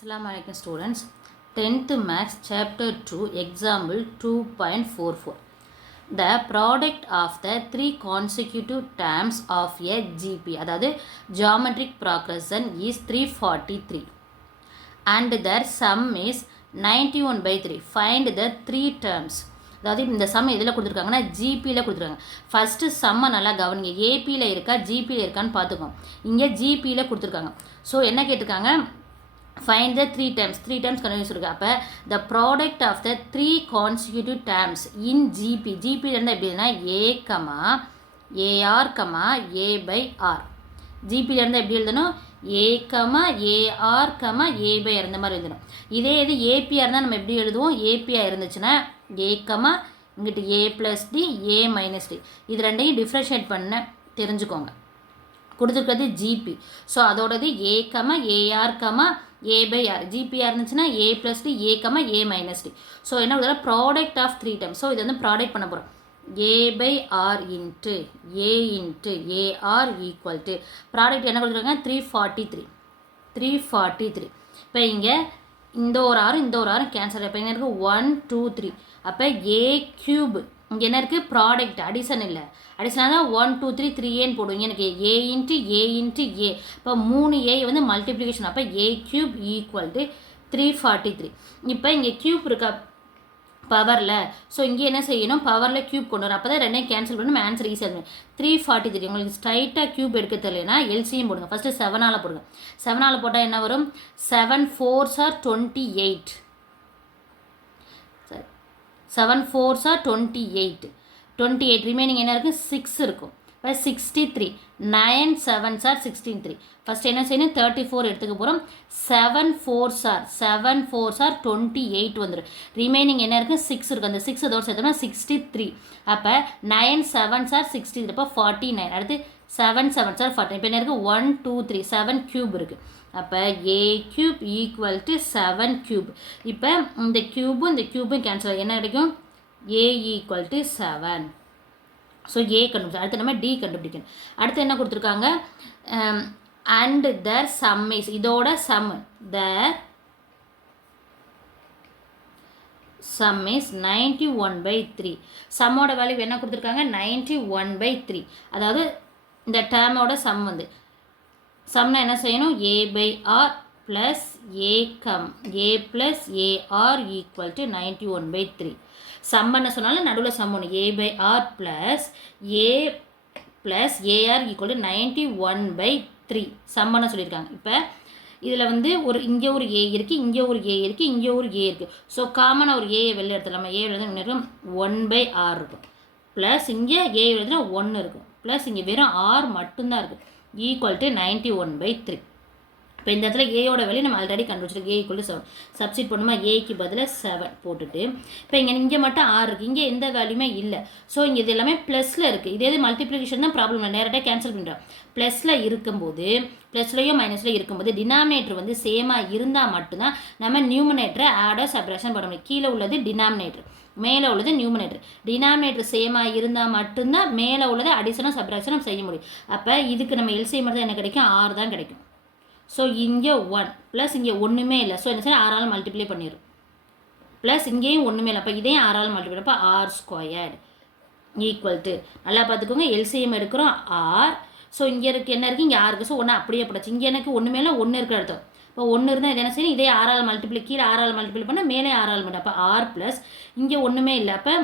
Assalamu alaikum students. 10th Maths Chapter 2 Example 2.44. The product of the three consecutive terms of a GP அதாவது geometric progression is 343 and their sum is 91/3. Find the three terms. அதாவது இந்த some எதில் கொடுத்துருக்காங்கன்னா ஜிபியில் கொடுத்துருக்காங்க. First சம்மை நல்லா கவனிங்க. ஏபியில் இருக்கா ஜிபியில் இருக்கான்னு பார்த்துக்கோங்க. இங்கே ஜிபியில் கொடுத்துருக்காங்க. ஸோ என்ன கேட்டிருக்காங்க, find the three terms continuous இருக்குது. அப்போ the product of the three consecutive terms in GP இருந்தால் எப்படின்னா AR, A by R. ஜிபியில் இருந்தால் எப்படி எழுதணும், AR, A by R இந்த மாதிரி எழுதணும். இதே இது ஏபிஆர் இருந்தால் நம்ம எப்படி எழுதுவோம், ஏபிஆர் இருந்துச்சுன்னா இங்கிட்டு A + D A - D இது ரெண்டையும் டிஃப்ரென்ஷியேட் பண்ண தெரிஞ்சுக்கோங்க. கொடுத்துருக்கிறது ஜிபி. ஸோ அதோடது AR, A by R. GPR இருந்துச்சுன்னா A + D A, A - D. So என்ன கொடுக்குறோம், product of three times. So இது வந்து ப்ராடக்ட் பண்ண போகிறோம். A by R into A into AR equal to product என்ன கொடுத்துருக்காங்க 343. இப்போ இங்கே இந்த ஒரு ஆறும் கேன்சல். இப்போ என்ன இருக்குது 1 2 3. அப்போ A cube இங்கே என்ன இருக்குது, ப்ராடக்ட் அடிஷன் இல்லை. அடிஷனாக தான் 1 2 3 3Aன்னு போடுவீங்க. எனக்கு A into A into A. இப்போ 3A வந்து மல்டிப்ளிகேஷன். அப்போ A cube equal to 343. இப்போ இங்கே கியூப் இருக்கா பவரில். ஸோ இங்கே என்ன செய்யணும், பவரில் கியூப் கொண்டு வரும். அப்போ தான் ரெண்டையும் கேன்சல் பண்ணி நம்ம ஆன்சர் ஈஸியாக இருக்கும். 343. உங்களுக்கு ஸ்ட்ரைட்டாக கியூப் எடுக்க தெரியலனா எல்சிஎம் போடுங்க. ஃபஸ்ட்டு 7ஆல் போடுங்க. 7ஆல் போட்டால் என்ன வரும், 7 4s are 28. 7 4s are 28. Remaining என்ன இருக்குது, 6 இருக்கும். இப்போ 63. 9 7s are 16. ஃபஸ்ட் என்ன செய்யணும், 34 எடுத்துக்க போகிறோம். 7 4s are 28 வந்துடும். ரிமைனிங் என்ன இருக்குது, 6 இருக்குது. அந்த 6 அதோட சேர்த்தோம்னா 63. அப்போ 9 7s are 63. இப்போ 49. அடுத்து 7 7s are 40. இப்போ என்ன இருக்குது 1 2 3 7 கியூப் இருக்குது. அப்போ A cube equal to 7 cube. இப்போ இந்த கியூபும் கேன்சல் ஆகும். என்ன கிடைக்கும், A equal to 7. So A கண்டுபிடிச்சோம். அடுத்து நம்ம D கண்டுபிடிக்கணும். அடுத்து என்ன கொடுத்துருக்காங்க, அண்ட் their sum is, இதோட சம் their sum is 91/3. சம்மோட வேல்யூ என்ன கொடுத்துருக்காங்க 91/3. அதாவது இந்த டேர்மோட சம் வந்து சம்னா என்ன செய்யணும், A by R plus A plus AR equal to 91/3. Some என்ன சொன்னாலும் நடுவில் சம் ஒன்று. A by R plus A plus AR equal to 91/3 சம்மன்னு சொல்லியிருக்காங்க. இப்போ இதில் வந்து இங்கே ஒரு A இருக்குது, இங்கே ஒரு A இருக்குது, இங்கே ஒரு A இருக்குது. ஸோ காமனாக ஒரு A வெளில எடுத்துடலாமா. A எழுதுனா இருக்கும் 1/R இருக்கும். ப்ளஸ் இங்கே A எழுதுனா 1 இருக்கும். ப்ளஸ் இங்கே வெறும் R மட்டும்தான் இருக்குது. Equal to 91/3. இப்போ இந்த இடத்துல ஏயோட வேல்யூ நம்ம ஆல்ரெடி கண்டுபிடிச்சிருக்கோம். A = 7 சப்ஸ்டிட் பண்ணுமா, ஏக்கு பதில் 7 போட்டுட்டு இப்போ இங்கே மட்டும் R இருக்குது, இங்கே எந்த வேல்யூமே இல்லை. ஸோ இங்கே இது எல்லாமே ப்ளஸில் இருக்குது. இதே மல்டிப்ளிகேஷன் தான் ப்ராப்ளம் இல்லை, நேரடியாக கேன்சல் பண்ணுறோம். ப்ளஸில் இருக்கும்போது ப்ளஸ்லையோ மைனஸில் இருக்கும்போது டினாமினேட்டர் வந்து சேமாக இருந்தால் மட்டும்தான் நம்ம நியூமினேட்டரை ஆடோ சப்ராக்ஷன் பண்ண முடியும். கீழே உள்ளது டினாமினேட்டர், மேலே உள்ளது நியூமினேட்டர். டினாமினேட்டர் சேமாக இருந்தால் மட்டும்தான் மேலே உள்ளது அடிஷனல் சப்ராக்ஷனும் செய்ய முடியும். அப்போ இதுக்கு நம்ம எல்சிஎம் மட்டும் என்ன கிடைக்கும், R தான் கிடைக்கும். ஸோ இங்கே 1 ப்ளஸ் இங்கே ஒன்றுமே இல்லை. ஸோ என்ன செய்யணும், ஆறால் மல்டிப்ளை பண்ணிடும். ப்ளஸ் இங்கேயும் ஒன்றுமே இல்லை. அப்போ இதையும் ஆறால் மல்டிப்ளை. அப்போ R² ஈக்குவல் டு, நல்லா பார்த்துக்கோங்க, எல்சிஎம் எடுக்கிறோம் R. ஸோ இங்கே இருக்குது என்ன இருக்குது, இங்கே R இருக்குது. ஸோ ஒன்று அப்படியே போடாச்சு. இங்கே எனக்கு ஒன்றுமே இல்லை, 1 இருக்கிற அர்த்தம். இப்போ 1 இருந்தால் இது என்ன செய்யணும், இதே ஆறால் மல்டிப்ளை, கீழே ஆறால் மல்டிப்ளை பண்ணால் மேலே ஆறால் மட்டும். அப்போ R ப்ளஸ் இங்கே ஒன்றுமே இல்லை. அப்போ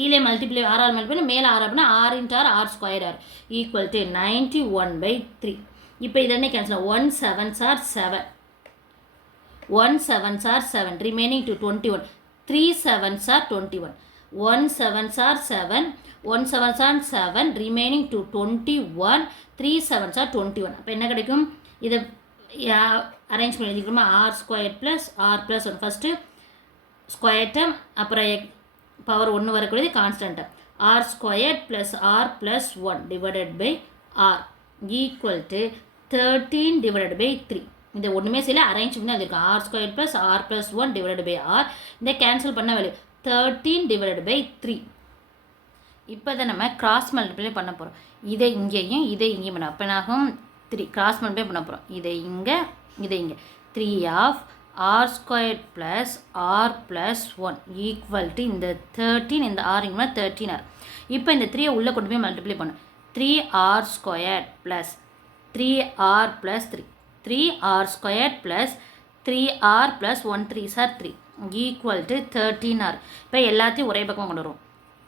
கீழே மல்டிப்ளை ஆறால் மல்டிப்ளை மேலே ஆறால் பண்ணால் R × R² ஈக்குவல் டு 91/3. இப்போ இது என்ன cancel, 1 7s are 7. 1 7s are 7 remaining to 21. 3 7s are 21. 1 7s are 7. 1 7s are 7 remaining to 21. 3 7s are 21. அப்போ என்ன கிடைக்கும், இதை அரேஞ்ச் பண்ணி எழுதிக்கிறோமா, R² plus R + 1. First square term, அப்புறம் பவர் 1 வரக்கூடியது constant term. R² plus R + 1 divided by R equal to 13/3. இந்த ஒன்றுமே செய்யல, அரேஞ்ச் பண்ணி அது இருக்கும். R² plus R + 1 divided by R. இந்த கேன்சல் பண்ண வேல்யூ 13/3. இப்போ தான் நம்ம கிராஸ் மல்டிப்ளை பண்ண போகிறோம். இதை இங்கேயும் பண்ண. அப்போ என்னாகும் 3 கிராஸ் மல்டிப்ளை பண்ண போகிறோம். இதை இங்கே 3 of r squared plus r plus 1 equal to இந்த 13 இந்த r இங்கே 13r. இப்போ இந்த 3 உள்ளே கொண்டு போய் மல்டிப்ளை பண்ணும். 3r squared plus 3r plus 3 3r squared plus 3r plus 1 3s are 3 equal to 13r. இப்போ எல்லாத்தையும் ஒரே பக்கம் கொண்டு வரும்.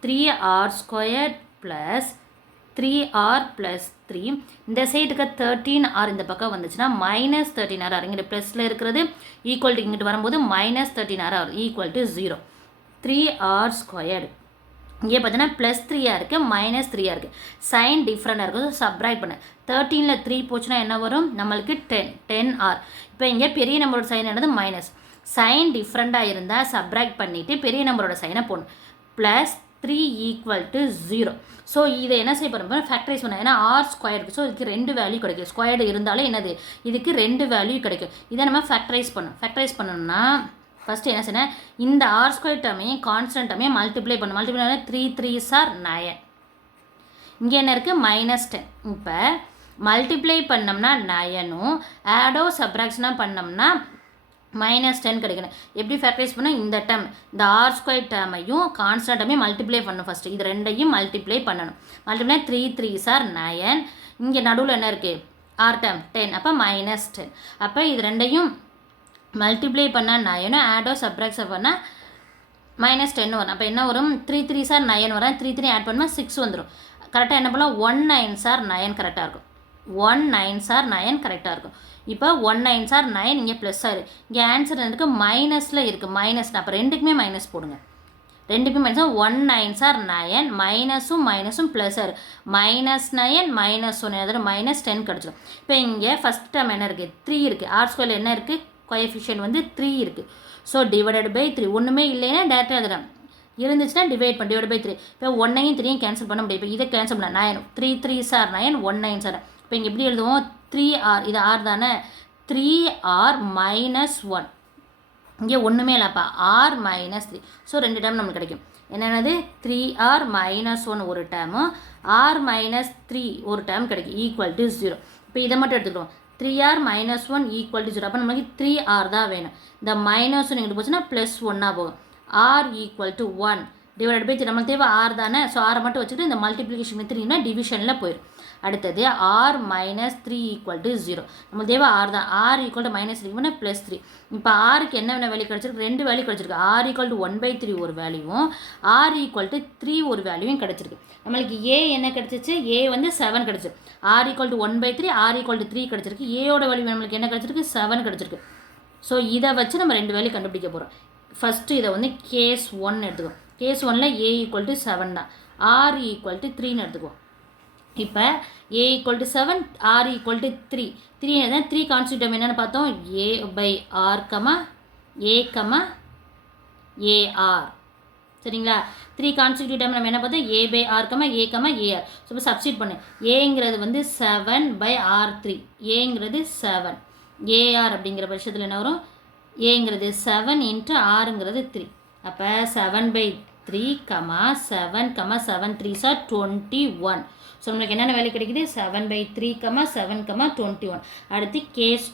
3r squared plus 3r plus 3 இந்த சைடுக்கு 13r இந்த பக்கம் வந்துச்சுன்னா மைனஸ் 13r இங்கிட்ட ப்ளஸில் இருக்கிறது ஈக்குவல் டு இங்கிட்டு வரும்போது minus 13r equal to 0. 3r squared இங்கே பார்த்தீங்கன்னா ப்ளஸ் 3ஆக இருக்குது மைனஸ் 3ஆக இருக்குது. சைன் டிஃப்ரெண்டாக இருக்குது. சப்ராக்ட் பண்ண 13ல் 3 போச்சுன்னா என்ன வரும் நம்மளுக்கு 10r. இப்போ இங்கே பெரிய நம்பரோட சைன் என்னது மைனஸ். சைன் டிஃப்ரெண்ட்டாக இருந்தால் சப்ராக்ட் பண்ணிவிட்டு பெரிய நம்பரோட சைனை போடணும். Plus 3 equal to 0. ஸோ இதை என்ன செய்ய போகிறோம் ஃபேக்டரைஸ் பண்ண. ஏன்னா ஆர் ஸ்கொயர் இருக்குது. ஸோ இதுக்கு 2 வேல்யூ கிடைக்கும். ஸ்கொயர்டு இருந்தாலும் என்னது இதுக்கு 2 வேல்யூ கிடைக்கும். இதை நம்ம ஃபேக்டரைஸ் பண்ணணும். ஃபேக்டரைஸ் பண்ணணும்னா ஃபஸ்ட்டு என்ன செய்யணும் இந்த ஆர் ஸ்கொயர் டேமையும் கான்ஸ்டன்ட் டேமையும் மல்டிப்ளை பண்ணணும். மல்டிப்ளை பண்ணால் 3 3s are 9. இங்கே என்ன இருக்குது -10. இப்போ மல்டிப்ளை பண்ணோம்னா 9ம் ஆடோ சப்ராக்ஷனாக பண்ணோம்னா -10 கிடைக்கணும். எப்படி ஃபேக்டரைஸ் பண்ணணும் இந்த டேம் இந்த ஆர் ஸ்கொயர் டேமையும் கான்ஸ்டன்ட் டேமையும் மல்டிப்ளை பண்ணணும். ஃபஸ்ட்டு இது ரெண்டையும் மல்டிப்ளை பண்ணணும். Multiply 3 3s are 9. இங்கே நடுவில் என்ன இருக்குது ஆர் டேம் 10 அப்போ -10. அப்போ இது ரெண்டையும் மல்டிப்ளை பண்ணால் 9 ஆடோ சப்ராக்ஷன் பண்ணால் -10 வரும். அப்போ என்ன வரும் 3 3s are 9 வரும். 3 3 ஆட் பண்ணால் 6 வந்துடும். கரெக்டாக என்ன பண்ணலாம் 1 9s are 9 கரெக்டாக இருக்கும். 1 9s are 9 கரெக்டாக இருக்கும். இப்போ 1 9s are 9 இங்கே ப்ளஸ் ஆயிரு. இங்கே ஆன்சர் இருக்குது மைனஸில் இருக்குது மைனஸ். அப்போ ரெண்டுக்குமே மைனஸ் போடுங்க. ரெண்டுக்குமே மைனஸ் 1 9s are 9 மைனஸும் ப்ளஸ் ஆயிரு. -9 -1 அதாவது -10 கிடச்சிடும். இப்போ இங்கே ஃபஸ்ட் டேர்ம் என்ன இருக்குது 3 இருக்குது. ஆர் ஸ்கொயரில் என்ன இருக்குது கோஎஃபிஷியன்ட் வந்து 3 இருக்குது. ஸோ டிவைடட் பை 3 ஒன்றுமே இல்லைன்னா டேரெக்டாக அதில் இருந்துச்சுன்னா டிவைட் பண்ணி டிவைட் பை 3. இப்போ 1ஐயும் 3ஐயும் கேன்சல் பண்ண முடியும். இப்போ இதை கேன்சல் பண்ண 9 3 3s are 9 1 9s are. இப்போ இங்கே எப்படி எழுதுவோம் 3r இது r தானே 3r -1 இங்கே ஒன்றுமே இல்லைப்பா r -3. ஸோ 2 டேர்ம் நமக்கு கிடைக்கும். என்னென்னது 3r -1 ஒரு டேர்மு r -3 ஒரு டேர்ம் கிடைக்கும் ஈக்குவல் டு 0. இப்போ இதை மட்டும் எடுத்துக்கிறோம் 3r -1 ஈக்குவல் டு 0. அப்போ நமக்கு 3r தான் வேணும். இந்த -1 இங்கிட்டு போச்சுன்னா +1 போகும். r equal to 1 divide by 3 நம்மளுக்கு தேவை r தானே. ஸோ r மட்டும் வச்சுக்கிட்டு இந்த மல்டிப்ளிகேஷன் மெத்தட்னா டிவிஷனில் போயிடும். அடுத்தது r -3 ஈக்குவல் டு 0 நம்மளுக்கு தேவை r தான். r equal to -3 +3. இப்போ rக்கு என்ன வேல்யூ கிடச்சிருக்கு 2 வேல்யூ கிடச்சிருக்கு. r ஈக்குவல் டு 1/3 ஒரு வேல்யூவும் r ஈக்குவல் டு 3 ஒரு வேல்யூவும் கிடச்சிருக்கு. நம்மளுக்கு a என்ன கிடச்சிச்சு a வந்து 7 கிடச்சி. r equal to 1/3 r equal to 3 கிடச்சிருக்கு. ஏயோட வேல்யூ நம்மளுக்கு என்ன கிடச்சிருக்கு 7 கிடச்சிருக்கு. ஸோ இதை வச்சு நம்ம 2 வேல்யூ கண்டுபிடிக்க போகிறோம். ஃபஸ்ட்டு இதை வந்து கேஸ் 1 எடுத்துக்கோ. கேஸ் 1ல் a ஈக்குவல் டு 7 தான். r ஈக்குவல் டு 3ன்னு எடுத்துக்குவோம். இப்போ a equal to 7 r equal to 3 3 3 constant term என்னென்னு பார்த்தோம் a by r a ar சரிங்களா. 3 கான்ஸ்டிடியூட் டேர்ம் நம்ம என்ன பார்த்தோம் a by r a ar. So இப்போ சப்ஸ்டிட் பண்ணு ஏங்கிறது வந்து 7 பை r3 ஏங்கிறது 7 ar அப்படிங்கிற பட்சத்தில் என்ன வரும் ஏங்கிறது 7 இன்ட்டு ஆறுங்கிறது 3. அப்போ 7/3 7 7 3s are 21. ஸோ நம்மளுக்கு என்னென்ன வேல்யூ கிடைக்குது 7/3 7 21. அடுத்து கேஸ்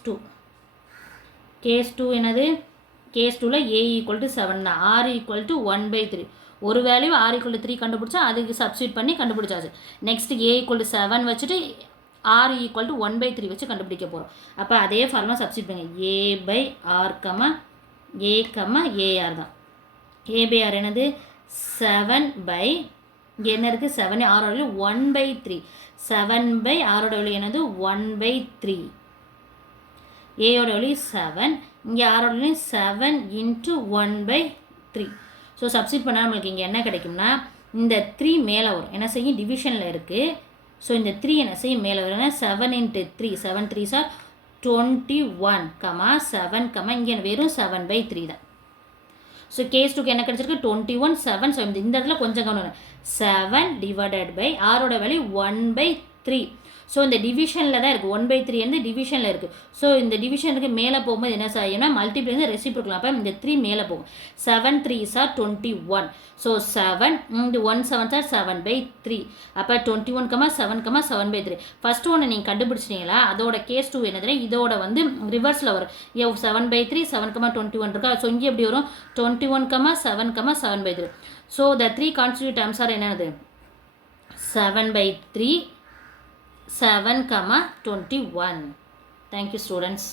2 என்னது கேஸ் 2ல் a ஈக்குவல் டு 7 தான். r ஈக்குவல் டு 1/3 ஒரு வேல்யூ r ஈக்குவல் டு 3 கண்டுபிடிச்சா அதுக்கு சப்ஸ்டிட் பண்ணி கண்டுபிடிச்சாச்சு. நெக்ஸ்ட் a ஈக்குவல் டு 7 வச்சுட்டு r ஈக்குவல் டு 1/3 வச்சு கண்டுபிடிக்க போகிறோம். அப்போ அதே ஃபார்முலா சப்ஸ்டிட் பண்ணுங்க a by r a ar தான். a பை r என்னது 7 பை இங்கே என்ன இருக்குது 7 r value 1/3 7 by r value என்னது 1/3 ஏயோட வேல்யூ 7 இங்கே r value 7 into 1/3. So substitute பண்ணால் நம்மளுக்கு இங்கே என்ன கிடைக்கும்னா இந்த 3 மேலே வரும் என்ன செய்யும் டிவிஷனில் இருக்குது. ஸோ இந்த 3 என்ன செய்யும் மேலே வரும்னா 7 இன்ட்டு 3 7 3s are 21 7 இங்கே வெறும் 7/3 தான். ஸோ கேஸ் 2க்கு என்ன கிடச்சிருக்கு 21 7. ஸோ இந்த இடத்துல கொஞ்சம் கவனம் 7 டிவைடட் பை ஆரோட வேல்யூ 1/3. ஸோ இந்த டிவிஷனில் தான் இருக்குது 1/3 வந்து டிவிஷனில் இருக்குது. ஸோ இந்த டிவிஷனுக்கு மேலே போகும்போது என்ன செய்யணும்னா மல்டிப்ளை வந்து ரெசிப்ரோக்கல். அப்போ இந்த 3 மேலே போகும். 7 3s are 21. ஸோ 7 இந்த 1 7s are 7/3. அப்போ 21, 7, 7/3. ஃபஸ்ட்டு ஒன்று நீங்கள் கண்டுபிடிச்சிட்டீங்களா? அதோட கேஸ் 2 என்னதுன்னா இதோட வந்து ரிவர்ஸில் வரும். 7/3 7, 21 இருக்கா? ஸோ இங்கே எப்படி வரும்? 21, 7, 7/3. So the 3 constituent terms are என்னது? 7/3, 7, 21. Thank you, students.